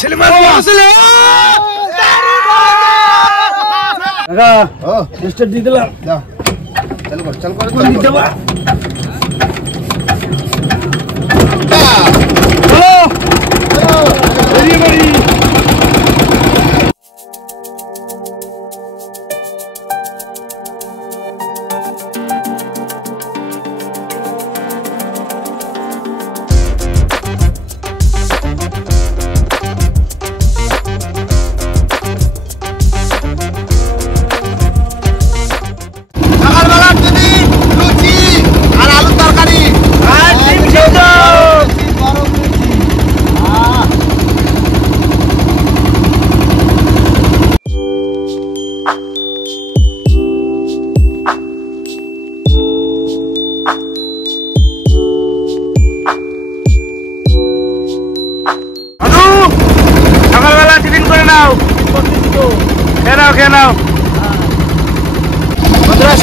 ছেলে মাছ টেস্টার দিয়ে দিলাম। চল করে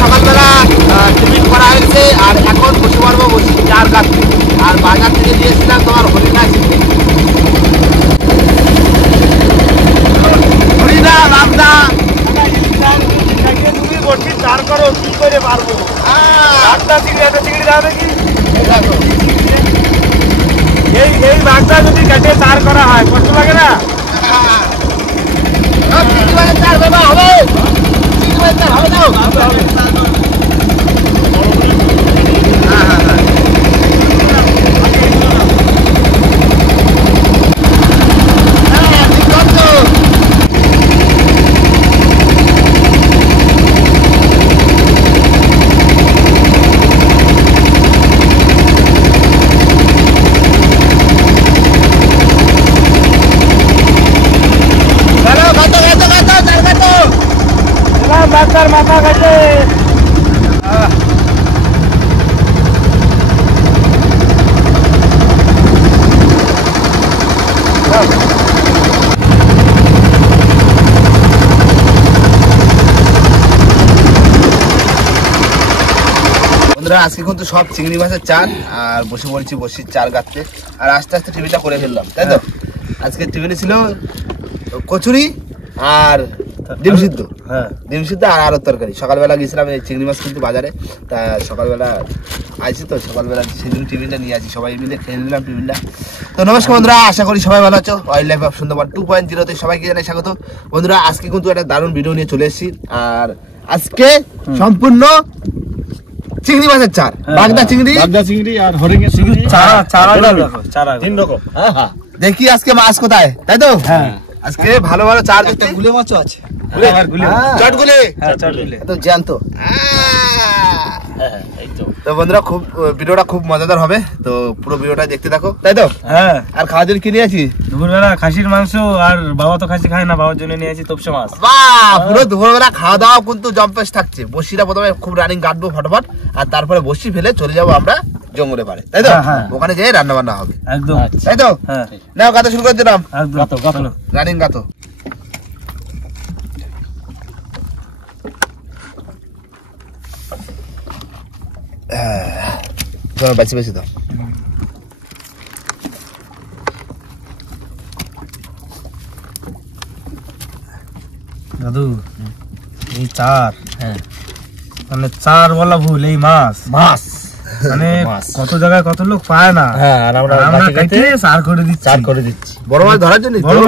সকালবেলা টিফিন করা হয়েছে আর এখন বসে পারবো বসি চার কাটতে। আর বাজার থেকে দিয়েছিলাম তোমার হরিণা চিংড়ি। হরিণা রামদা তুমি বসি চার করো কি করে পারবো? চিংড়ি দাও নাকি? এই বাগদা যদি কাটে চার করা হয় কষ্ট লাগে না? চার বাবা হবে মাথা কাটে বন্ধুরা আজকে কিন্তু সব চিংড়ি মাছের চার আর বসে পড়েছি বসির চার গাছতে। আর আস্তে আস্তে টিফিনটা করে ফেললাম, তাই তো? আজকে টিফিনে ছিল কচুরি আর ডিম সিদ্ধ। ডিম সিদ্ধ আর আলুর তরকারি। সকালবেলা গেছিলাম এই চিংড়ি মাছ কিন্তু বাজারে, তা সকালবেলা আইছি তো সকালবেলা সেদিন টিফিনটা নিয়ে আসি, সবাই মিলে খেয়ে নিলাম টিফিনটা। তো নমস্কার বন্ধুরা, আশা করি সবাই ভালো আছো। ওয়াইল্ড লাইফ অফ সুন্দরবন 2.0 সবাইকে জানাই স্বাগত। বন্ধুরা আজকে কিন্তু একটা দারুণ ভিডিও নিয়ে চলে এসেছি। আর আজকে সম্পূর্ণ চিংড়ি মাছের চার, বাগদা চিংড়ি আর হরিণা চিংড়ি চারা তিন রকম। দেখি আজকে মাছ কোথায়, তাই তো? আজকে ভালো ভালো চার দিতে গুলে মাছও আছে। তো জানতো তো বন্ধুরা খুব ভিডিওটা খুব মজাদার হবে, তো পুরো ভিডিওটা দেখতে থাকো, তাই তো? আর খাওয়ার জন্য কি নিয়েছি? দুপুরবেলা খাসির মাংস, আর বাবা তো খাসি খায় না, বাবার জন্য নিয়েছি তোপসে মাছ। বাহ, পুরো দুপুরবেলা খাওয়া দাওয়া কিন্তু জম্পেশ থাকছে। বসিটা প্রথমে খুব রানিং কাটবো ফটাফট, আর তারপরে বসি ফেলে চলে যাবো আমরা জঙ্গলে পারে, তাই তো? ওখানে যেয়ে রান্না বান্না হবে একদম, তাই তো? নাও গাতো শুরু করে দিলাম, রানিং গাতো। বাঁচি বাঁচি দাও। দাদু এই চার, মানে চার বলা ভুল, এই মাছ মানে কত জায়গায় কত লোক পায় না। আমরা চার করে দিচ্ছি বড় মাছ ধরার জন্য, বড়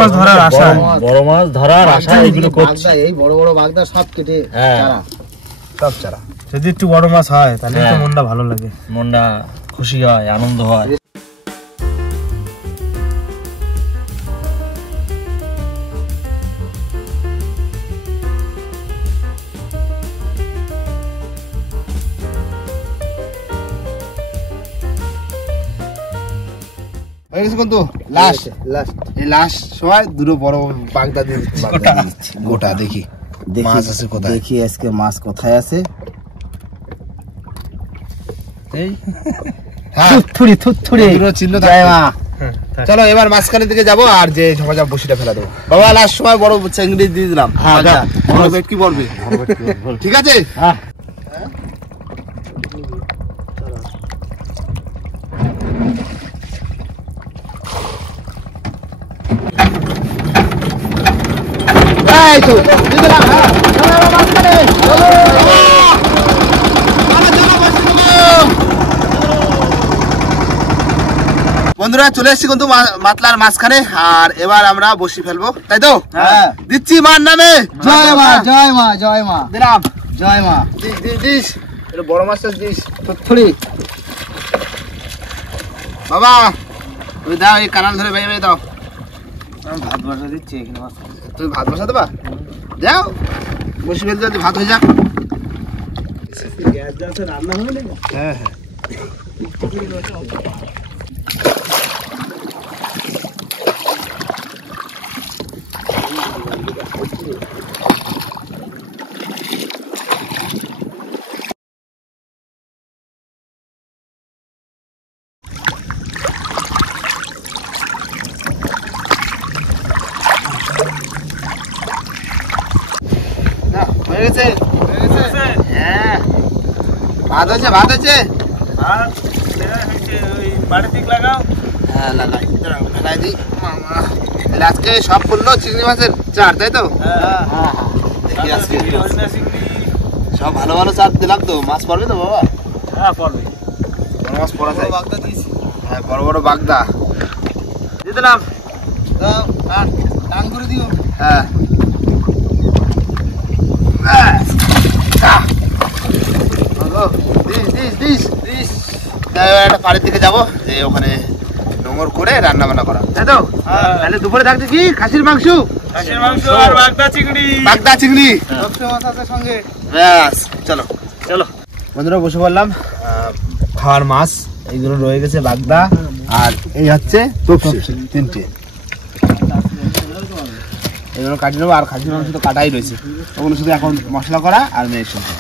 মাছ ধরার আশা এগুলো করছি। এই বড় বড় বাগদা সব কেটে সব চারা। যদি একটু বড় মাছ হয় তাহলে তো মনটা ভালো লাগে, মনটা খুশি হয়, আনন্দ হয়। কিন্তু লাস্ট সময় দুটো বড় বাগদা দিয়ে গোটা। দেখি মাছ আছে কোথায়, দেখি আজকে মাছ কোথায় আছে। চলো এবার মাঝখানের দিকে যাবো, আর যে ঝপাঝপ বসিটা ফেলা দেবো। বাবা লাস্ট সময় বড় চিংড়ি দিয়ে দিলাম, কি পড়বে? ঠিক আছে। এই তো দিলাম। হ্যাঁ বন্ধুরা চলে এসেছি কিন্তু মাতলার মাঝখানে, আর এবার আমরা বসি ফেলবো, তাই তো? হ্যাঁ দিচ্ছি মার নামে। জয় মা জয় মা জয় মা। দিলাম। জয় মা। দিস এটা বড় মাছটা দিস থুড়ি বাবা, তুমি দাও এই কানাল ধরে বাইরে দাও। আমি ভাত বসা দিচ্ছি এখানে মাছ। তুমি ভাত বসা দেবা? যাও বসি ফেলতে যদি ভাত হয়ে যাক। গ্যাস জ্বালছে, রান্না হবে না? হ্যাঁ হ্যাঁ হয়ে গেছে। হ্যাঁ ভাত হয়েছে, ভাত হয়েছে। আর ওই বাড়ির দিক লাগাও। হ্যাঁ লাগাই লাগাই দিই মামা। তাহলে আজকে সব পড়লো চিংড়ি মাছের চার, তাই তো? হ্যাঁ দেখি আজকে হরিণা চিংড়ি সব ভালো ভালো চার দিলাম তো। মাছ পড়বে তো বাবা? হ্যাঁ পড়বে। বড় মাছ পড়া যায়। বাগদা দিয়েছি। হ্যাঁ বড় বড় বাগদা দিয়ে দিলাম। টান করে দিও। হ্যাঁ একটা বাড়ির দিকে যাবো, যে ওখানে নোংর করে রান্না বান্না করা, তাই তো? তাহলে দুপুরে থাকছে কি খাসির মাংস, খাসির মাংস আর বাগদা চিংড়ি। বাগদা চিংড়ি মাছের সঙ্গে। ব্যাস চলো চলো বন্ধুরা বসে পড়লাম। খাওয়ার মাছ এইগুলো রয়ে গেছে, বাগদা আর এই হচ্ছে তপসি, তিনটে এগুলো কাটি নেবো। আর খাসির মাংস তো কাটাই রয়েছে, ওগুলো শুধু এখন মশলা করা আর মেয়ের সঙ্গে।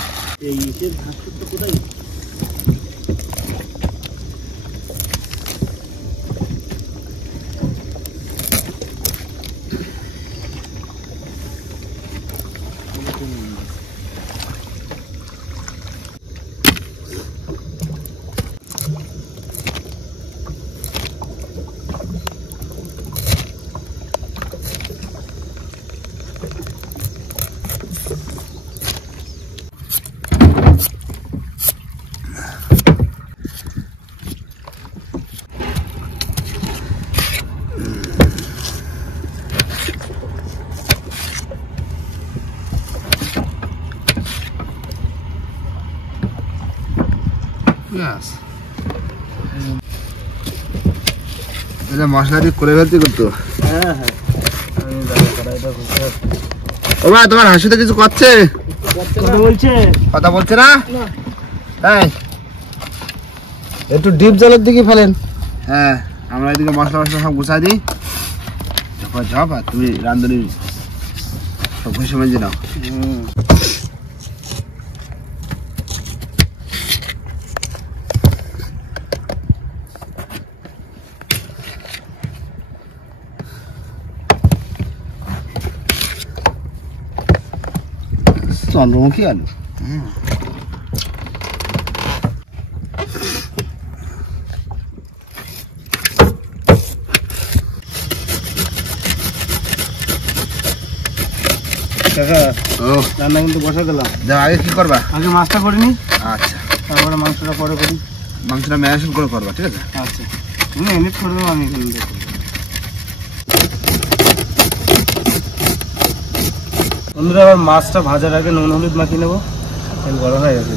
মশলা দিয়ে করে ফেলতে করতো। হ্যাঁ হ্যাঁ ও মা, তোমার হাসিতে কিছু করছে? কথা বলছে না? তাই একটু ডিপ জলের দিকে ফেলেন। হ্যাঁ আমরা এদিকে মশলা মশলা সব গুছাই দিই। ঝপ আর তুমি রান্ধনি সব ঘুষে মেজে নাও। চন্দ্রমুখী আলু। রান্না কিন্তু বসা গেলাম। আগে কি করবা? আগে মাছটা করে নি, আচ্ছা তারপরে মাংসটা পরে করি। মাংসটা ম্যারিনেশন করে করবা, ঠিক আছে? আচ্ছা তুমি এডিট করে দেবো, আমি এখানে দেখো। বন্ধুরা আবার মাছটা ভাজার আগে নুন হলুদ মাখিয়ে নেবো, তেল গরম হয়ে গেছে।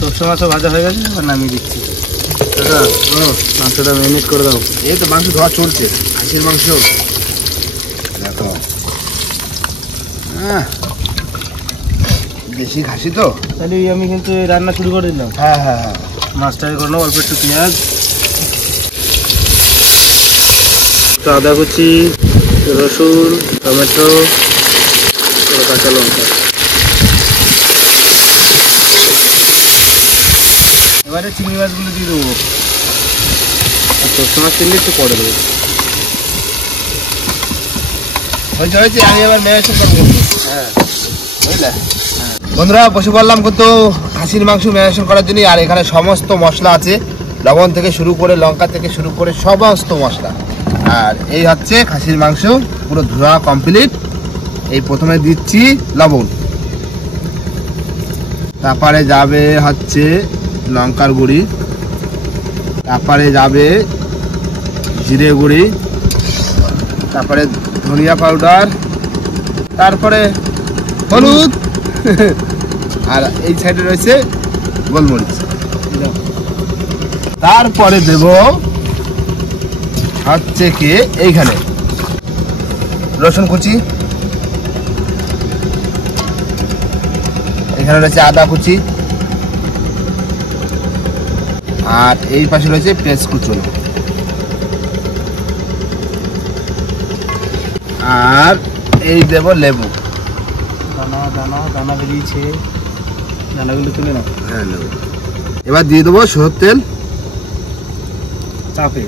সবসময় মাছও ভাজা হয়ে গেছে, এবার নামিয়ে দিচ্ছি। দাদা মাংসটা ম্যারিনেট করে দাও। এই তো মাংস ধোয়া চলছে, খাসির মাংস দেখো। দেশি খাসি তো, তাহলে আমি কিন্তু রান্না শুরু করে দিলাম। হ্যাঁ হ্যাঁ হ্যাঁ মাছটাকে করে নেবো, অল্প একটু পেঁয়াজ, তো আদা কুচি, রসুন, টমেটো, কাঁচা লঙ্কা। এবারে চিংড়ি মাছগুলো দিয়ে দেবো। আর সরষে মাছ দিলে একটু পরে দেবো। হয়েছে আমি এবার ম্যারিনেশন করবো। হ্যাঁ বুঝলে। বন্ধুরা বসে পড়লাম কিন্তু খাসির মাংস ম্যারিনেশন করার জন্য। আর এখানে সমস্ত মশলা আছে, লবণ থেকে শুরু করে লঙ্কা থেকে শুরু করে সমস্ত মশলা। আর এই হচ্ছে খাসির মাংস পুরো ধোয়া কমপ্লিট। এই প্রথমে দিচ্ছি লবণ, তারপরে যাবে হচ্ছে লঙ্কার গুঁড়ি, তারপরে যাবে জিরে গুঁড়ি, তারপরে ধনিয়া পাউডার, তারপরে হলুদ, আর এই সাইডে রয়েছে গোলমরিচ। তারপরে দেব হচ্ছে কি এইখানে রসুন কুচি, এখানে রয়েছে আদা কুচি, আর এই পাশে রয়েছে পেঁয়াজ কুচি, আর এই দেব লেবু। দানা দানা দানা বেরিয়েছে, দানাগুলো তুলে নাও। হ্যাঁ লেবু। এবার দিয়ে দেবো সরষের তেল চাপে।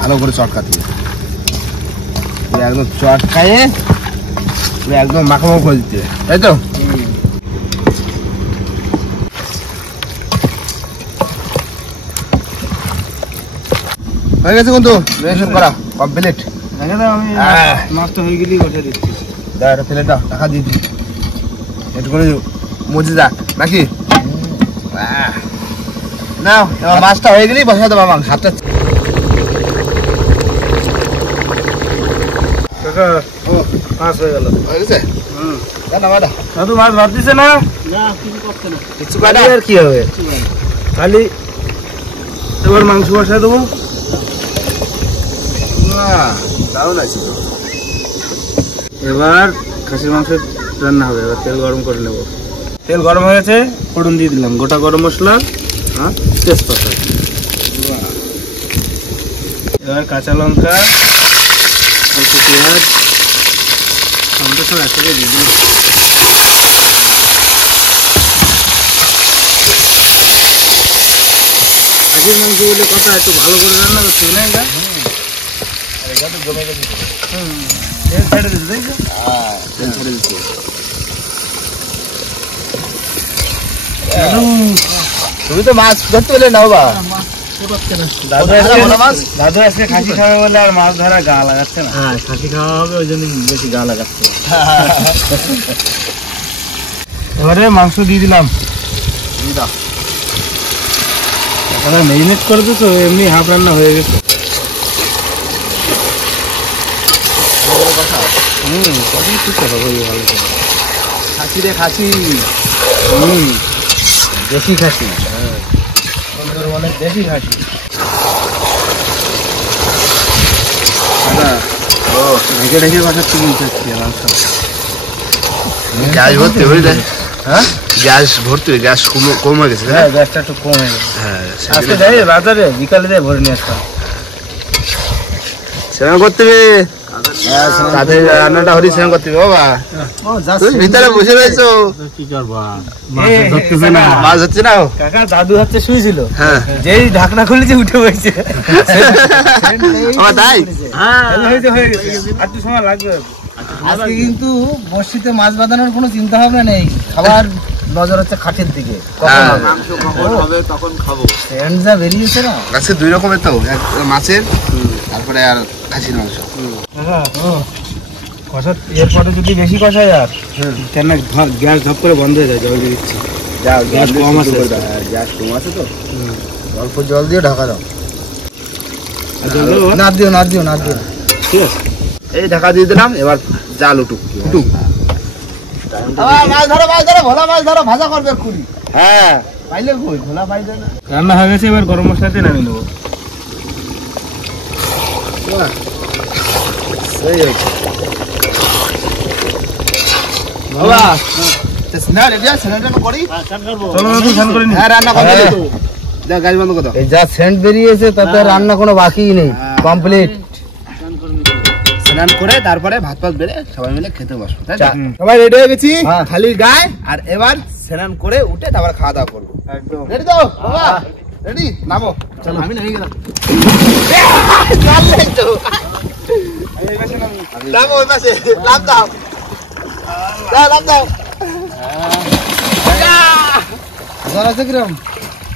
ভালো করে চটকাতে একদম চটকায়ে একদম মাখামাখা করে দিতে, তাই তো? হয়ে গেছে কিন্তু ম্যারিনেশন করা কমপ্লিট। আমি মাছটা হয়ে গেলেই বসে দিচ্ছি। দাঁড়া তেলেটা টাকা দিয়ে দিই একটু করে মজে যাক নাকি। না এবার মাছটা হয়ে গেলেই বসা দেবো মাংস। হাতটা মাছ হয়ে গেল। হয়ে গেছে। দাদু মাছ ভাত দিছে না? কিছু আর কি হবে, খালি এবার মাংস বসায় দেবো। দারুণ আছে। এবার খাসির মাংস রান্না হবে। এবার তেল গরম করে নেব। তেল গরম হয়ে গেছে, ফোড়ন দিয়ে দিলাম গোটা গরম মশলা আর তেজপাতা। এবার কাঁচা লঙ্কা, অল্প পেঁয়াজ, টমেটো সব একসাথে দিয়ে দিলাম। খাসির মাংস বলে কথা, একটু ভালো করে রান্না করতে না। তেল ছেড়ে দিতে, তাই তো? তেল ছেড়ে দিচ্ছে। তুমি তো মাছ ধরতে পেলে না বাবা। দাদু আজকে খাসি খাবে বলে আর মাছ ধরা গা লাগাচ্ছে না। হ্যাঁ খাসি খাওয়া হবে, ওই জন্য বেশি গা লাগাচ্ছে। এবারে মাংস দিয়ে দিলাম। মেরিনেট করবে তো, এমনি হাফ রান্না হয়ে গেছে। ঠিক কথা বলি, ভালো খাসি রে খাসি, দেশি খাসি। অনেক দেশি খাসি। ঢেকে ঢেকে বাসাচ্ছি কিন্তু মাংস। গ্যাস ভর্তি বুঝলে? হ্যাঁ গ্যাস ভর্তি, গ্যাস কম হয়ে গেছে। হ্যাঁ গ্যাসটা একটু কম হয়ে গেছে। হ্যাঁ আজকে যাই বাজারে, বিকালে যাই ভরে নিয়ে আসতাম। সেরকম করতে হবে, তাদের রান্নাটা হরি সেরকম করতে হবে বাবা। ভিতরে বসে রয়েছো, কি করবো, মাছ হচ্ছে না। কাকা দাদু হচ্ছে শুয়েছিল, হ্যাঁ যেই ঢাকনা খুলেছে উঠে বসছে। তাই হয়ে গেছে, একটু সময় লাগবে। আজকে কিন্তু বর্ষিতে মাছ বাঁধানোর কোনো চিন্তা ভাবনা নেই, খাবার নজর হচ্ছে খাটের দিকে। মাংস কখন হবে তখন খাবো। ট্রেন্ড যা বেরিয়েছে না, আজকে দুই রকমের তো, মাছের তারপরে আর খাসির মাংস। কষা এরপরে যদি বেশি কষায় আর কেন গ্যাস ধপ করে বন্ধ হয়ে যায়, জল দিয়ে দিচ্ছি। গ্যাস কম আছে, গ্যাস কম আছে তো অল্প জল দিয়ে ঢাকা দাও। না দিও না দিও না দিও, ঠিক আছে। এই ঢাকা দিয়ে দিলাম, এবার জাল উঠুক উঠুক। মাছ ধরো মাছ ধরো, ভোলা মাছ ধরো, ভাজা করবে কুড়ি। হ্যাঁ পাইলে কই ভোলা পাইলে না। রান্না হয়ে গেছে, এবার গরম মশলাতে নামিয়ে নেবো। সেই হয়েছে বাবা। না রেডি আছে সেন্ট করি চলো দাদু স্নান করে নি। হ্যাঁ রান্না করতে তো যা গাড়ি বন্ধ করে দাও এই যা সেন্ট বেরিয়েছে তাতে রান্না কোনো বাকিই নেই, কমপ্লিট। স্নান করে তারপরে ভাত ফাত বেড়ে সবাই মিলে খেতে বসবো তাই তো? হুম। সবাই রেডি হয়ে গেছি হ্যাঁ। খালি গায়ে আর এবার স্নান করে উঠে তারপর খাওয়া দাওয়া করবো একদম রেডি তো বাবা রেডি নামো চলো আমি নেমে গেলাম নামো ওই পাশে লাভ দাও লাভ দাও জল আছে কিরম?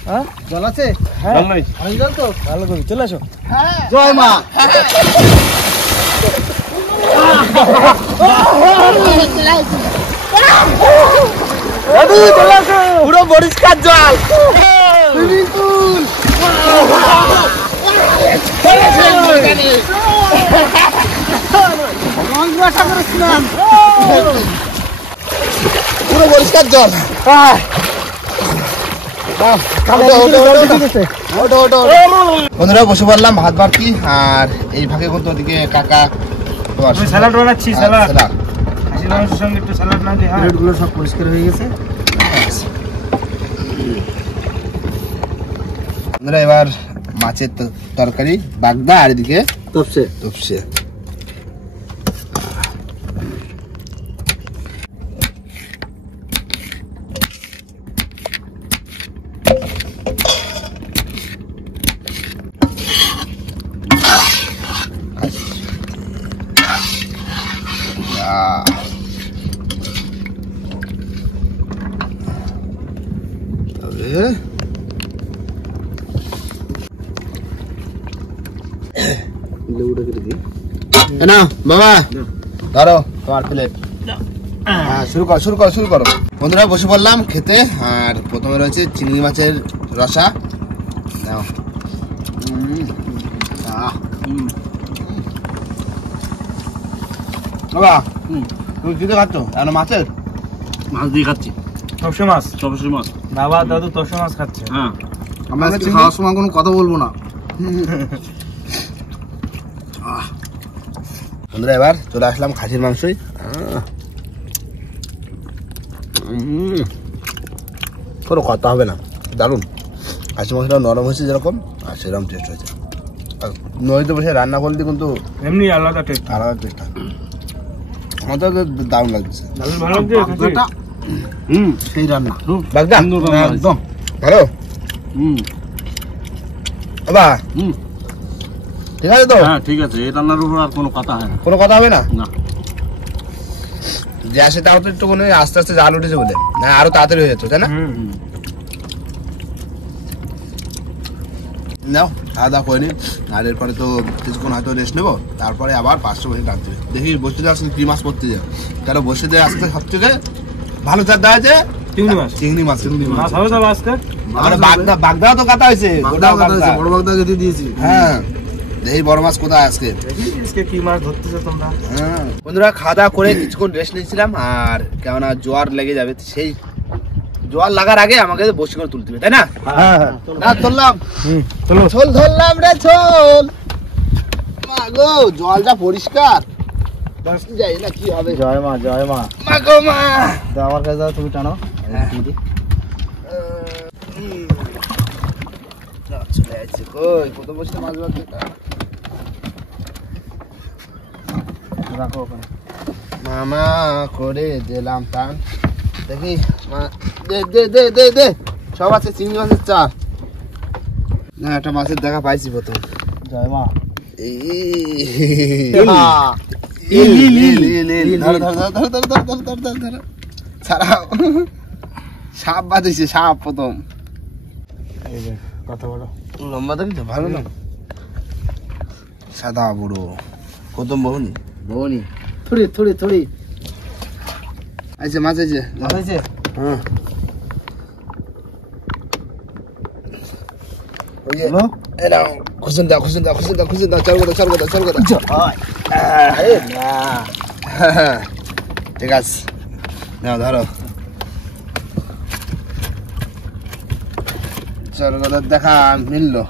হ্যাঁ জল আছে? ভালো নাই অনেক জল তো? ভালো করে চলে আসো। জয় মা। পুরো পরিষ্কার জল সুইমিং পুল। পুরো পরিষ্কার জল বন্ধুরা বসে পড়লাম ভাত ভাবছি আর এই ফাঁকে কিন্তু ওদিকে কাকা আমি স্যালাড বানাচ্ছি, স্যালাড। স্যালাড। খাসির মাংসের সঙ্গে একটু স্যালাড না দিয়ে, হ্যাঁ। প্লেটগুলো সব পরিষ্কার হয়ে গেছে। বন্ধুরা এবার মাছের তরকারি বাগদা আর এদিকে তপসে তপসে না বাবা ধরো তোমার প্লেট হ্যাঁ শুরু করো বন্ধুরা বসে পড়লাম খেতে আর প্রথমে রয়েছে চিংড়ি মাছের রসা নাও বাবা তুমি কি খাচ্ছ এখন মাছের মাছ দিয়ে খাচ্ছি, তপসে মাছ। সবসময় মাছ। বাবা দাদু তপসে মাছ খাচ্ছে। হ্যাঁ, আমরা আজকে খাওয়ার সময় কোনো কথা বলবো না। বন্ধুরা এবার চলে আসলাম খাসির মাংসই কোনো কথা হবে না, দারুণ। খাসির মাংসটা নরম হয়েছে যেরকম আর সেরকম টেস্ট হয়েছে। আর নদীতে বসে রান্না করলে কিন্তু এমনি আলাদা টেস্ট। আলাদা টেস্ট হয়। আমার তো দারুণ লাগছে। দাদু ভালো লাগছে বাগদাটা সেই রান্না। বাগদা সুন্দর রান্না হয়েছে। একদম ভালো বাবা হুম, ঠিক আছে তো হ্যাঁ ঠিক আছে, এই রান্নার উপর আর কোনো কথা হয় না। কোনো কথা হবে না না, গ্যাসে তাও তো একটু মনে হয় আস্তে আস্তে জাল উঠেছে বলে না আরো তাড়াতাড়ি হয়ে যেত তাই না হুম। নাও খাওয়া দাওয়া করে নি আর এরপরে তো কিছুক্ষণ হয়তো রেস্ট নেবো তারপরে আবার 500 বসে টানতে হবে। দেখি বসতে আজকে কি মাছ পড়তে যায় কারণ বসে আজকে সব থেকে ভালো চার দেওয়া আছে চিংড়ি মাছ। চিংড়ি মাছ মাছ হবে তো আজকে? মানে বাগদা তো কাটা হয়েছে গোটা বাগদা। বড় বাগদা কেটে দিয়েছি। হ্যাঁ এই বড় মাছ কোথায় আজকে আজকে কি মাছ ধরতেছো তোমরা? বন্ধুরা খাওয়া দাওয়া করে কিছুক্ষণ রেস্ট নিয়েছিলাম আর কেননা জোয়ার লেগে যাবে সেই জোয়ার লাগার আগে আমাকে বসে করে তুলতে হবে তাই না হ্যাঁ না তুললাম চলো। ছোল ধরলাম রে ছোল মা গো জলটা পরিষ্কার যাই না কি হবে জয় মা, জয় মা। মা গো মা দাও আমার কাছে দাও, তুমি টানো। চলে যাচ্ছে কই কত বসে মাছ বাকি রাখো ওখানে। মামা করে দিলাম টান দেখি মা দে দে দে দে দে সব আছে চিংড়ি মাছের চার না একটা মাছের দেখা পাইছি প্রথম জয় মা। সাপ বাঁধেছে সাপ প্রথম এই যে কত বড়। লম্বা দেখি ভালো না সাদা বড় প্রথম বহুনি বৌনি থুড়ি থুড়ি থুড়ি। আচ্ছা মাছ আছে ভালো হয়েছে? হ্যাঁ ওই যে হলো? এরা খুশন দাও চল কথা আরে না। ঠিক আছে নাও ধরো চল কথা দেখা মিললো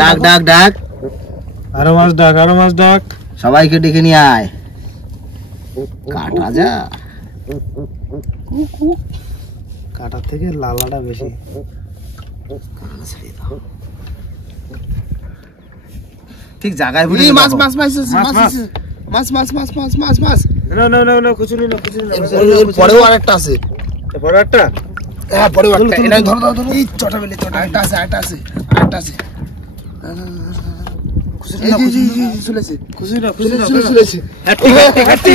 ডাক ডাক ডাক। আরো মাছ ডাক, আরো মাছ ডাক। সবাইকে ডেকে নিয়ে আয়, কাটা যা। কাটার থেকে লালাটা বেশি। ঠিক জায়গায় মাছ মাছ মাছ মাছ মাছ মাছ মাছ মাছ মাছ মাছ। না না না না খুচুনি না, খুচুনি না। পরেও আরেকটা আছে। বড় একটা? হ্যাঁ পরেও একটা। এটা ধরো ধরো ধরো। এই চটা বেলে চটা। একটা আছে, একটা আছে, একটা আছে। খুচুনি না, চলেছে। খুচুনি না, খুচুনি না। চলেছে। খাটি খাটি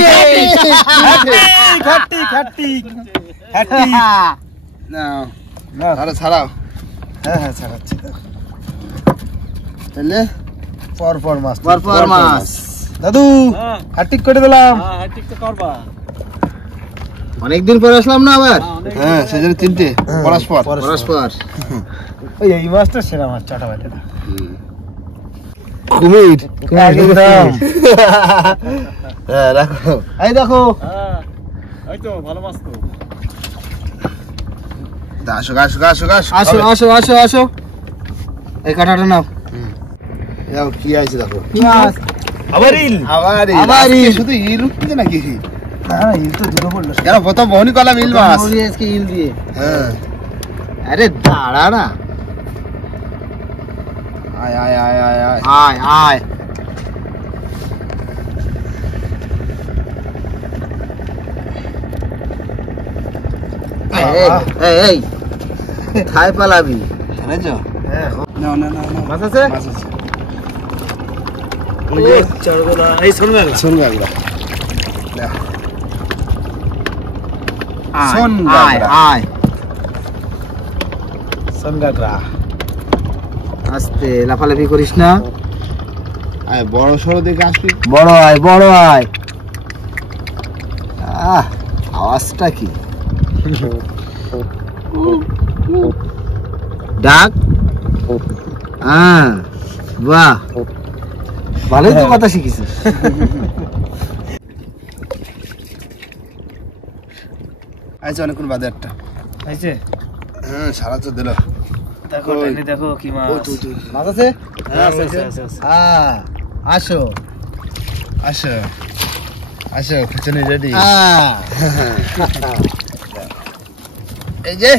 খাটি খাটি খাটি। না না আরে ছাড়াও। হ্যাঁ হ্যাঁ ছাড়াচ্ছি। তাহলে পর পর মাছ, পর মাছ। দাদু হাটিক করে দিলাম। অনেকদিন পরে আসলাম না আবার। হ্যাঁ সেজন্য তিনটে পরস্পর পরস্পর। ওই এই মাছটা সেরা মাছ, চাটা বাটাটা। কুমির। একদম। হ্যাঁ রাখো। এই দেখো, এই তো ভালো মাছ তো। আসো আসো আসো আসো আসো আসো আসো আসো। এই কাঁটাটা নাও। দেখো কি আছে দেখো। আবার ইল। আবার আবার আজকে ইল। শুধু ইল উঠছে নাকি? না ইল তো দুটো পড়লো। কেন প্রথম বহনি করলাম ইল মাছ। মৌরি আজকে ইল দিয়ে। হ্যাঁ আরে দাঁড়া না, আয় আয় আয় আয় আয়। আয় আয়। এই এই খাই পালাবি। শুনেছো? হ্যাঁ না না না না মাছ আছে? মাছ আছে। ওই যে চারগোলা, এই শোনবে না? শোন গাগরা। আয়, শোন আয় গাগরা। আয়। সনগাগরা। আস্তে লাফালাফি করিস না। আয় বড় সড়ো দেখে আসবি। বড় আয়, বড় আয়। আওয়াজটা কি? ডাক। বাহ, ভালোই তো কথা শিখিস। আচ্ছা অনেকক্ষণ বাদে একটা। আইছে? হ্যাঁ সারা তো দিল। দেখো টেনে দেখো কি মাছ। মাছ আছে? হ্যাঁ আছে আছে আছে। আসো। আসো আসো খুচনি রেডি। এই যে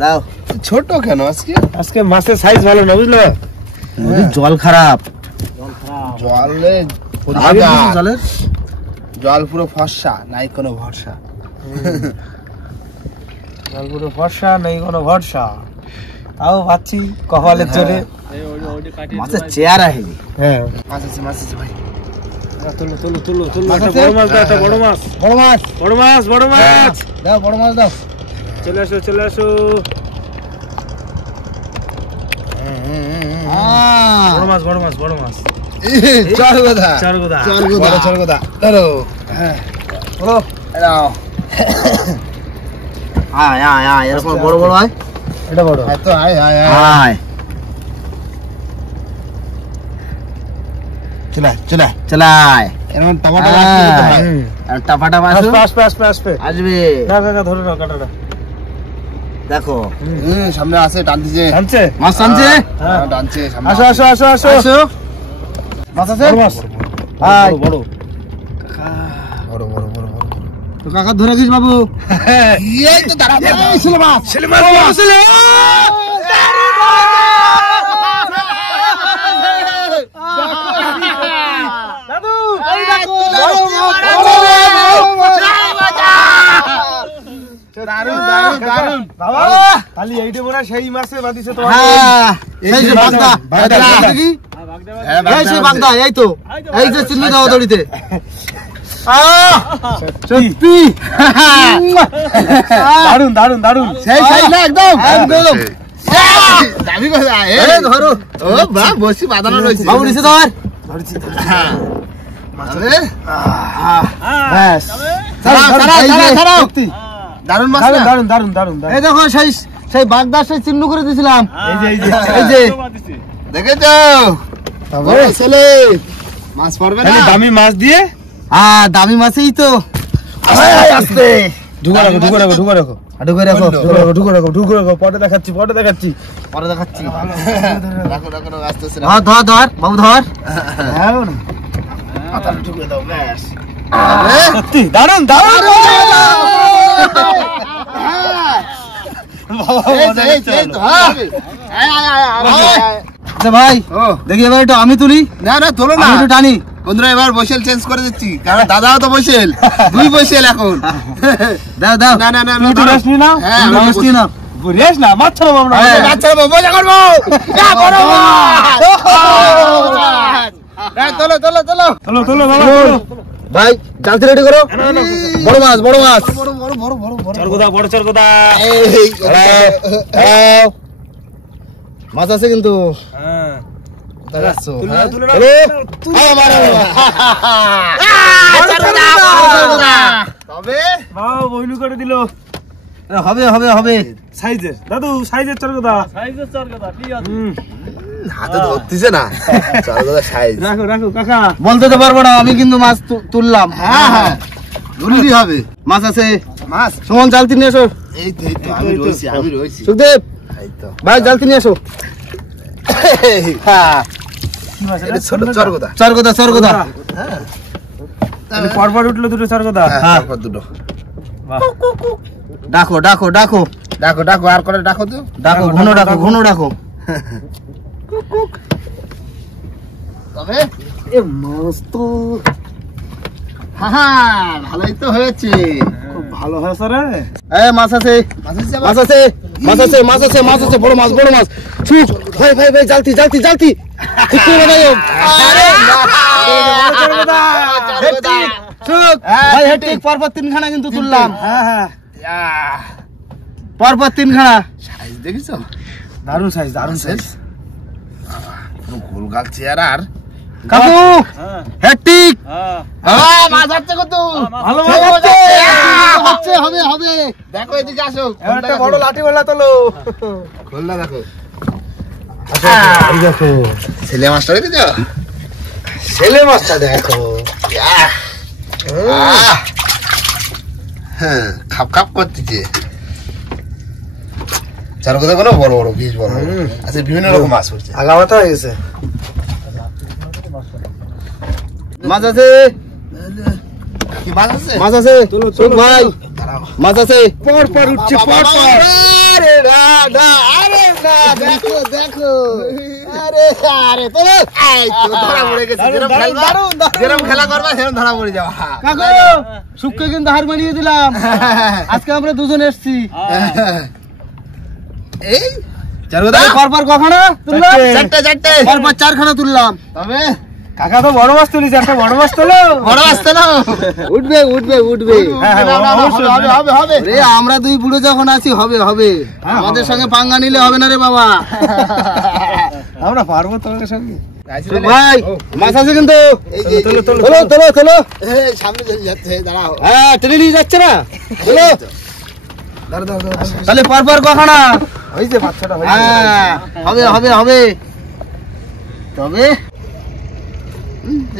দাও। ছোট কেন আজকে? আজকে মাছের সাইজ ভালো না, বুঝলো? নদীর জল খারাপ। জলে আগে কিছু জলের জল পুরো ফর্সা, নাই কোনো ভরসা। জলপুরে ভরসা নেই কোনো ভরসা। তাও ভাবছি কপালের চলে। মাছের চেয়ার আহেনি। হ্যাঁ মাছ আছে ভাই। তুলো তুলো তুলো তুলো। মাছ একটা আছে? বড় মাছ দাও, একটা বড় মাছ। বড় মাছ বড় মাছ, বড় মাছ। দাও, বড় মাছ দাও। চলে আসো চলে আসো। বড় মাছ বড় মাছ বড় মাছ। চরগোদা চারগোদা। চরগোদা ধরো। বড়। এরাও আয় আয় আয়, এরকম বড় বড় আয়। এটা বড়। এত আয় আয় আয় আয়, চলে চলে চালায়। এরকম টমাটো আর টাপাটা মাছ আসবে আসবে আসবে আসবে। আসবে। না কাকা ধরে নাও কাটাটা। দেখো সামনে আছে টানতেছে। আনছে? মাছ টানছে। হ্যাঁ। টানছে সামনে আসো আসো আসো আসো। আসো। মাছ আছে? বড় মাছ। আয়। বড় বড়। বড় বড় বড় বড় তো কাকা ধরে গেছিস বাবু। এই তো দাঁড়া এই ছেলে মাছ। ছেলে মাছ মাছ। দাদু এই দেখো, দারুন দারুন দারুন। বাবা খালি এইটা মনে হয় সেই মাছে বাদিছে তোমার। হ্যাঁ, এই যে বাগদা। বাগদা, বাগদা বাগদা। দেখি? হ্যাঁ, এই সেই বাগদা, এই তো। এই যে চিল্লি দাও দড়িতে। সত্যি। দারুন দারুন দারুন। সেই সেই না, একদম একদম। দাবি কথা এই ধরো। ও বাহ বসি বাঁধানো রয়েছে। বাবু নিচে ধর। আরে, ব্যাস। ছাড়াও, ছাড়াও, এই যে, ছাড়াও, ছাড়াও। সত্যি। দারুন মাছ দারুন না? দারুন দারুন দারুন দারুন। এই দেখো সেই সেই বাগদা সেই চিহ্ন করে দিয়েছিলাম। এই যে এই যে এই যে দেখেছো? তারপরে বড় ছেলে মাছ পড়বে না? খালি দামি মাছ দিয়ে দামি মাছই তো। আস্তে ঢুকে রাখো ঢুকে রাখো ঢুকে রাখো। ঢুকে রাখো ঢুকে রাখো পরে দেখাচ্ছি পরে দেখাচ্ছি রাখো রাখো রাখো, আস্তে আস্তে ধর ধর ধর বাবু ধর মাথাটা ঢুকে দাও ব্যাস সত্যি দারুন দারুন আচ্ছা ভাই দেখি এবার একটু আমি তুলি না না তোলো না আমি একটু টানি বন্ধুরা এবার বৈশাল চেঞ্জ করে দিচ্ছি কারণ দাদাও তো বৈশাল দুই বৈশাল এখন দাও দাও না না না তুমি একটু রেস্ট নিয়ে নাও হ্যাঁ, তুমি আমি রেস্ট নিয়ে নাও রেস্ট না মাছ ছাড়াবো আমরা আচ্ছা মজা করবো তোলো তোলো তোলো চলো চলো বাবা চলো ভাই জালতি রেডি করো বড় মাছ বড় মাছ বড় বড় বড় বড় বড় চরগোদা বড় চরগোদা মাছ আছে কিন্তু হ্যাঁ কোথায় যাচ্ছো তুলে নাও, তুলে নাও। তবে বাবা বইলু করে দিল হবে হবে হবে সাইজের দাদু সাইজের চরগোদা সাইজের চরগোদা ঠিক আছে হাতে ধরতেছে না চলো সাইজ রাখো রাখো কাকা বলতে তো পারবো না আমি কিন্তু মাছ তুললাম হ্যাঁ হ্যাঁ ধরলি হবে মাছ আছে মাছ সুমন জালতি নিয়ে এসো এই তো আমি রয়েছি সুখদেব এই তো ভাই জালতি নিয়ে এসো হ্যাঁ কি মাছ এটা ছোট চরগোদা চরগোদা চরগোদা পরপর উঠলো দুটো চরগোদা হ্যাঁ তারপর দুটো বাহ ডাকো ডাকো ডাকো ডাকো ডাকো আর করে ডাকো তো ডাকো ঘন ডাকো ঘন ডাকো তবে এ মাছ তো হ্যাঁ ভালোই তো হয়েছে খুব ভালো হয়েছে রে এ মাছ আছে মাছ আছে মাছ আছে মাছ আছে মাছ আছে বড় মাছ সুখ ভাই ভাই ভাই জালতি জালতি জালতি ঠিক করে বানাইও আরে সুখ ভাই হেটিক পরপর তিনখানা কিন্তু তুললাম হ্যাঁ হ্যাঁ পরপর তিনখানা সাইজ দেখিছো দারুণ সাইজ দারুণ সাইজ পুরো গোল গাল চেয়ার আর কাকু হ্যাঁ হেটিক হ্যাঁ মাছ হচ্ছে কত ভালো হচ্ছে হবে হবে দেখো এদিকে আসো একটা বড় লাঠি বলা তোলো খোলনা দেখো এই দেখো ছেলে মাছটা দেখেছো ছেলে মাছটা দেখো হ্যাঁ খাপ খাপ করতেছে চার কথা বলো বড় বড় বেশ বড় আচ্ছা বিভিন্ন রকম মাছ উঠছে আগামাতা হয়ে গেছে মাছ আছে কি মাছ আছে মাছ আছে সুখ ভাই মাছ আছে পর পর উঠছে পর পর আরে না না আরে না দেখো দেখো আরে আরে তো এই তো ধরা পড়ে গেছে যেরকম খেলবা যেরকম খেলা করবা সেরকম ধরা পড়ে যাওয়া কাকু সুখকে কিন্তু হার মানিয়ে দিলাম আজকে আমরা দুজন এসেছি এই চার কথা পরপর কখনো তুললাম চারটে চারটে পরপর চারখানা তুললাম তবে কাকা তো বড় মাছ তুলিছে একটা বড় মাছ তোলো বড় আসছে না উঠবে উঠবে উঠবে হবে হবে হবে রে আমরা দুই বুড়ো যখন আছি হবে হবে আমাদের সঙ্গে পাঙ্গা নিলে হবে না রে বাবা আমরা পারবো তোমার সঙ্গে ভাই মাছ আছে কিন্তু তোলো তোলো তোলো তোলো তোলো এই সামনে চলে যাচ্ছে দাঁড়াও হ্যাঁ টেনে নিয়ে যাচ্ছে না তোলো দাঁড়া দাঁড়া তাহলে পরপর কখনো হয়েছে বাচ্চাটা হ্যাঁ হবে হবে হবে তবে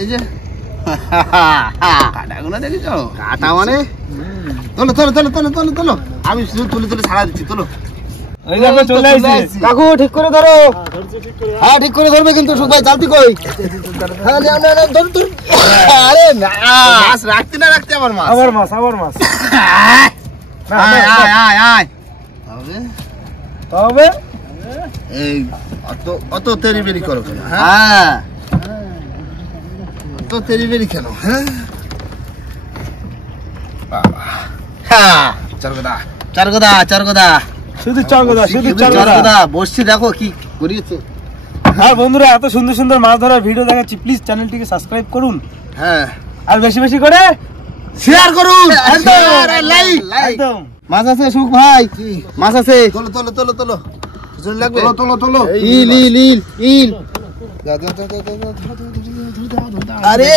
এই যে কাটাগুলো দেখেছো কাটা মানে তোলো তোলো তোলো তোলো তোলো তোলো আমি শুধু তুলে তুলে ছাড়া দিচ্ছি তোলো এই দেখো চলে আসছে কাকু ঠিক করে ধরো হ্যাঁ ঠিক করে ধরবে কিন্তু সুখ ভাই জালতি কই হ্যাঁ না না ধর ধর আরে না মাছ রাখতে না রাখতে আমার মাছ আবার মাছ আবার মাছ আয় আয় আয় আয় তবে তবে এই অত অত তেরি বেরি করো কেন হ্যাঁ হ্যাঁ অত তেরি বেরি কেন হ্যাঁ হ্যাঁ চরগদা চারগোদা চারগোদা শুধু চরগোদা শুধু চরগোদা চারগোদা বসছি দেখো কি করিয়েছে আর বন্ধুরা এত সুন্দর সুন্দর মাছ ধরার ভিডিও দেখাচ্ছি প্লিজ চ্যানেলটিকে সাবস্ক্রাইব করুন হ্যাঁ আর বেশি বেশি করে শেয়ার করুন লাইক একদম মাছ আছে সুখ ভাই মাছ আছে তোলো তোলো তোলো তোলো পিছনে লাগবে তোলো তোলো তোলো ইল ইল ইল ইল আরে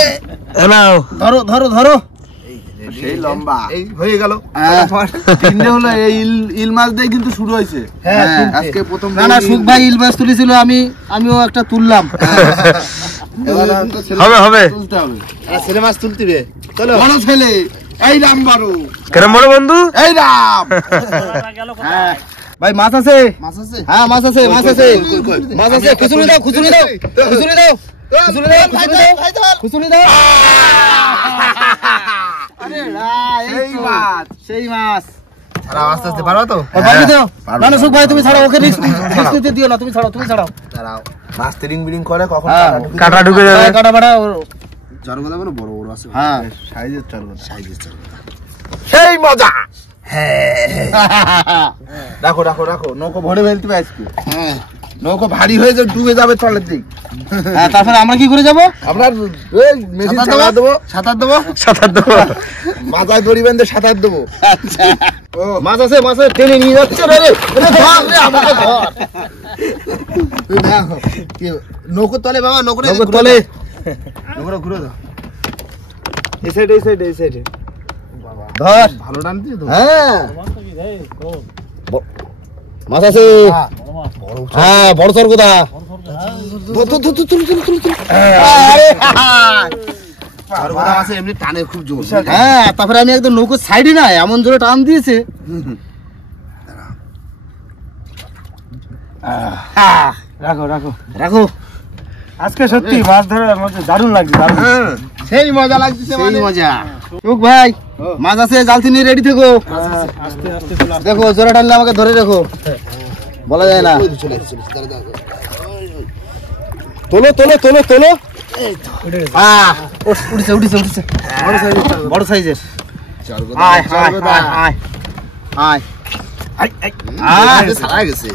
নাও ধরো ধরো ধরো সেই লম্বা এই হয়ে গেল তিনটে হলো এই ইল মাছ দিয়ে কিন্তু শুরু হয়েছে হ্যাঁ আজকে প্রথম না না সুখ ভাই ইল মাছ তুলেছিল আমিও একটা তুললাম হবে হবে ছেলে মাছ তুলতে চলো বড় ছেলে এই রাম বারো কেরম বড় বন্ধু? এই রাম হ্যাঁ ভাই মাছ আছে, মাছ আছে হ্যাঁ মাছ আছে, মাছ আছে, মাছ আছে। খুচুরি দাও, খুচুরি দাও, খুচুরি দাও, খুচুরি দাও, খুচুরি দাও। আরে এই মাছ, সেই মাছ। ছাড়াও আস্তে আস্তে পারো তো? বাকি দাও না না সুখ ভাই, তুমি ছাড়াও, ওকে রিস্ক নিতে দিও না, তুমি ছাড়াও, তুমি ছাড়াও। দাঁড়াও, মাছ তিরিং বিরিং করে কখন কাটা ঢুকে যাবে। কাটা বাড়া চরগদা বড় বড় বড় আছে। হ্যাঁ সাইজের চরগদা, সাইজের চরগদা সেই মজা। রাখো রাখো রাখো, নৌকো ভরে ফেলতে হবে আজকে। হ্যাঁ নৌকো ভারী হয়ে যাবে, ডুবে যাবে তলের দিক। হ্যাঁ তারপরে আমরা কি করে যাবো? আপনার ওই মেশিন সাঁতার দেবো, সাঁতার দেবো, সাঁতার দেবো। মাথায় দড়ি বেঁধে সাঁতার দেবো। আচ্ছা মাছ আছে, মাছ আছে, টেনে নিয়ে যাচ্ছে রে। ধর রে আমাকে ধর। তুই দেখো কি নৌকো তলে বাবা, নৌকো নৌকোর তলে। নৌকো ঘুরে দাও। এই সাইডে, এই সাইডে, এই সাইডে। ধর। ভালো টানছি তো। হ্যাঁ মাছ আছে। হ্যাঁ বড় সরগোদা। চরগদা আছে এমনি টানে খুব জোর। হ্যাঁ তারপরে আমি একদম নৌকোর সাইডে না এমন জোরে টান দিয়েছে। রাখো রাখো রাখো। আজকে সত্যি মাছ ধরার মধ্যে দারুণ লাগছে, দারুণ। সেই মজা লাগছে, সেই মজা। সুখ ভাই মাছ আছে, জালতি নিয়ে রেডি থেকো। আস্তে আস্তে চলে আসো। দেখো জোরে টানলে আমাকে ধরে রেখো, বলা যায় না। তোলো তোলো তোলো তোলো। উঠেছে উঠেছে উঠেছে, বড় সাইজের। আয় আয় আয় আয় আয়। সারা গেছে,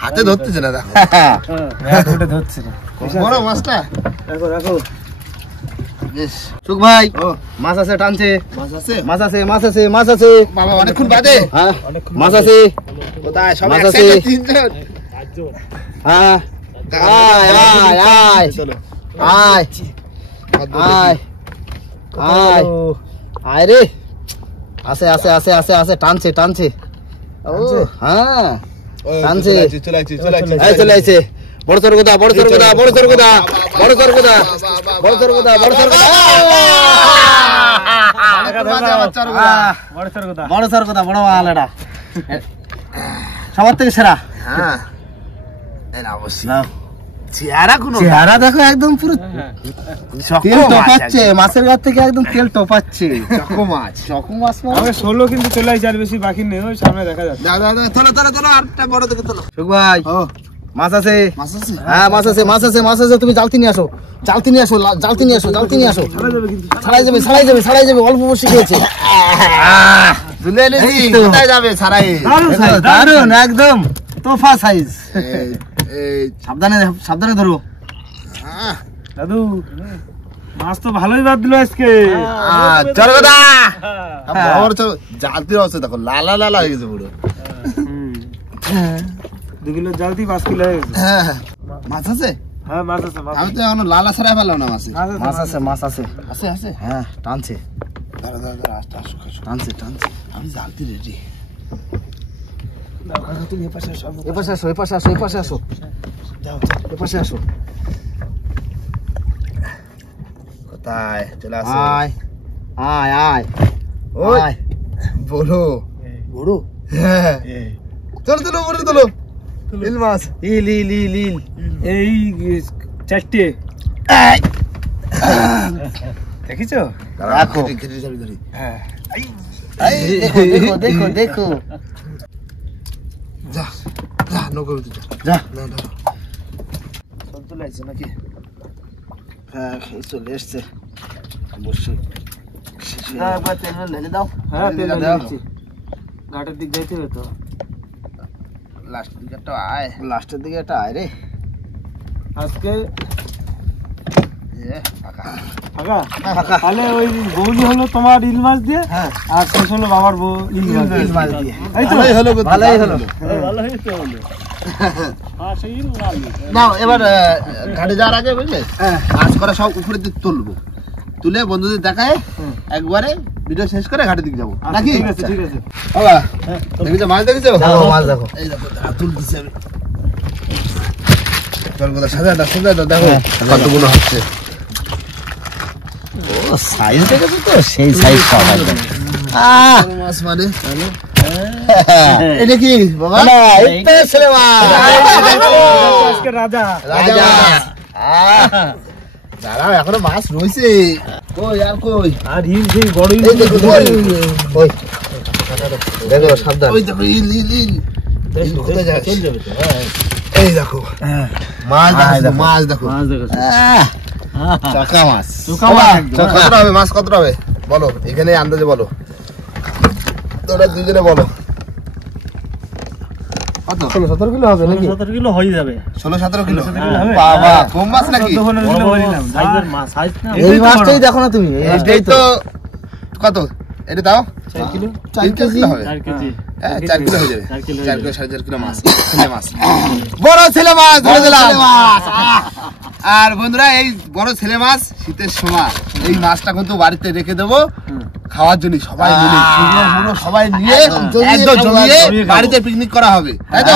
হাতে ধরতেছে না। দেখো হ্যাঁ, ওটা ধরছে না। বড় মাছটা। রাখো রাখো। বেশ সুখ ভাই ও মাছ আছে, টানছে। মাছ আছে মাছ আছে, মাছ আছে, মাছ আছে। বাবা, অনেকক্ষণ বাদে। হ্যাঁ মাছ আছে। কোথায় সবাই মাছ আছে। একসাথে তিনজন? হ্যাঁ আয় আয় আয় চলো আয় আয় আয় আয় রে। আছে আছে আছে আছে আছে, টানছে টানছে। ও হ্যাঁ টানছে। চলে আসছি, চলে আসছি। এই চলে আইছে। বড় সরগোদা, বড় সরগোদা, বড় সরগোদা, বড় সরগোদা, বড় সরগোদা, বড় সরগোদা। বড় সরগোদা। বড় সরগোদা, বড় মাল এটা। সবার থেকে সেরা। হ্যাঁ এই না অবশ্যই। নাও। চেহারা কোনো চেহারা দেখো একদম পুরো চকো তেল মাছ টপাচ্ছে, মাছের গাছ থেকে একদম তেল টপাচ্ছে। চকো মাছ। চকু মাছ মানে? আমাকে 16 কিন্তু চলে আসছে, আর বেশি বাকি নেই, ওই সামনে দেখা যাচ্ছে। দাদা দাদা তোলো তোলো তোলো, আরটা বড় দেখে তোলো। সুখ ভাই ও মাছ আছে। মাছ আছে। হ্যাঁ মাছ আছে, মাছ আছে, মাছ আছে। তুমি জালতি নিয়ে আসো, জালতি নিয়ে আসো, জালতি নিয়ে আসো, জালতি নিয়ে আসো। ছাড়াই যাবে, ছাড়াই যাবে, ছাড়াই যাবে। অল্প বসে খেয়েছে। তুলে এনেছি, এই তো। কোথায় যাবে ছাড়াই? দারুণ size, দারুন একদম তোফা সাইজ। এই এই সাবধানে সাবধানে ধরো। দাদু মাছ তো ভালোই বাদ দিল আজকে। চলো দাদা। হ্যাঁ। বড় চলো, জালতির অবস্থা দেখো, লালা লালা হয়ে গেছে পুরো। 2 কিলো জালতি 5 কিলো হয়ে গেছে। হ্যাঁ মাছ আছে। হ্যাঁ মাছ আছে, মাছ আমি তো এখনো লালা ছাড়াই পেলাম না মাছে। মাছ আছে, মাছ আছে। আছে আছে। হ্যাঁ টানছে দাঁড়া দাঁড়া দাঁড়া, আস্তে আস্তে খাসো। টানছে টানছে। আমি জালতি রেডি। তুমি এপাশে সব এপাশে আসো, এপাশে আসো, এপাশে আসো, এপাশে আসো। কোথায় চলে আসো? আয় আয় আয় ওই আয়। বলো বড় হ্যাঁ, চলো চলো উপরে তোলো। ইল মাছ। ইল ইল ইল ইল। এই 4টে দেখিছো? রাখো। ঘেটে যাবি ধরি। হ্যাঁ এই দেখো দেখো দেখো দেখো। যা যা, নৌকো ভিতরে যা। যা। না না সব চলে আসছে নাকি? হ্যাঁ এই চলে এসছে অবশ্যই। একবার তেল ঢেলে দাও। হ্যাঁ তেল দাও। দিচ্ছি। ঘাটের দিক যাইতে হবে তো। লাস্ট দিকটা আয়। লাস্টের দিকে একটা আয় রে। আজকে এ ফাঁকা। ফাঁকা? তাহলে ওই বৌলি হলো তোমার ইল মাছ দিয়ে, হ্যাঁ আর শেষ হলো বাবার বউ ইল মাছ দিয়ে। ইল মাছ দিয়ে। এই তো ভালোই হলো কিন্তু, ভালোই হলো। ভালো হয়েছে বলে। হ্যাঁ সেই ইল মাছ। নাও এবার ঘাটে যাওয়ার আগে বুঝলে হ্যাঁ কাজ করা সব উপরে দিকে তুলবো, তুলে বন্ধুদের দেখায় একবারে ভিডিও শেষ করে ঘাটের দিকে যাবো নাকি? ঠিক আছে ঠিক আছে। বাবা দেখেছো মাছ দেখেছো? দেখো মাছ দেখো। এই দেখো তুলতেছি আমি। চল কথা সাজাটা সাজাটা দেখো কতগুলো হচ্ছে। ও সাইজ দেখেছো তো, সেই সাইজ পাওয়া যায়। মাছ মানে এটা কি বাবা এটা ছেলে মাছ আজকে রাজা রাজা দাঁড়াও এখনো মাছ রয়েছে কই আর কই আর হিল সেই বড় এই দেখো কই ওই দেখো সাবধান ওই দেখো ইল কোথায় যাচ্ছে চল যাবে তো এই দেখো মাছ দেখো মাছ দেখো মাছ দেখো চাকা মাছ চোকা মাছ একদম। কতটা হবে মাছ কতটা হবে বলো এখানে আন্দাজে বলো তোরা দুজনে বলো কত 16-17 কিলো হবে নাকি 17 কিলো হয়ে যাবে 16-17 কিলো 17 কিলো হবে। বাবা কম মাছ নাকি 14 কিলো বলিলাম সাইজের মাছ সাইজ না এই মাছটাই দেখো না তুমি এইটাই তো কত এটা দাও 4 কিলো 4 কেজি হবে 4 কেজি হ্যাঁ 4 কিলো হয়ে যাবে 4 কিলো 4 কিলো 4.5 কিলো মাছ ছেলে মাছ বড় ছেলে মাছ ধরে দিলাম আর বন্ধুরা এই বড় ছেলে মাছ শীতের সময় এই মাছটা কিন্তু বাড়িতে রেখে দেবো খাওয়ার জন্য সবাই মিলে পুরো সবাই নিয়ে একদম জমিয়ে বাড়িতে পিকনিক করা হবে তাই তো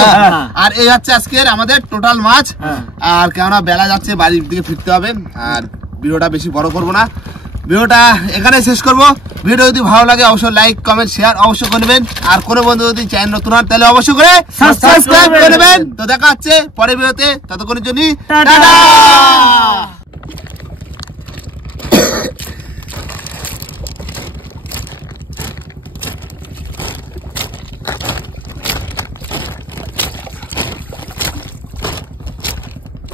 আর এই হচ্ছে আজকের আমাদের টোটাল মাছ আর কেননা বেলা যাচ্ছে বাড়ির দিকে ফিরতে হবে আর ভিডিওটা বেশি বড় করব না ভিডিওটা এখানে শেষ করব ভিডিও যদি ভালো লাগে অবশ্যই লাইক কমেন্ট শেয়ার অবশ্যই করবেন আর কোনো বন্ধু যদি চ্যানেল নতুন হন তাহলে অবশ্যই করে সাবস্ক্রাইব করবেন তো দেখা হচ্ছে পরের ভিডিওতে ততক্ষণের জন্য টাটা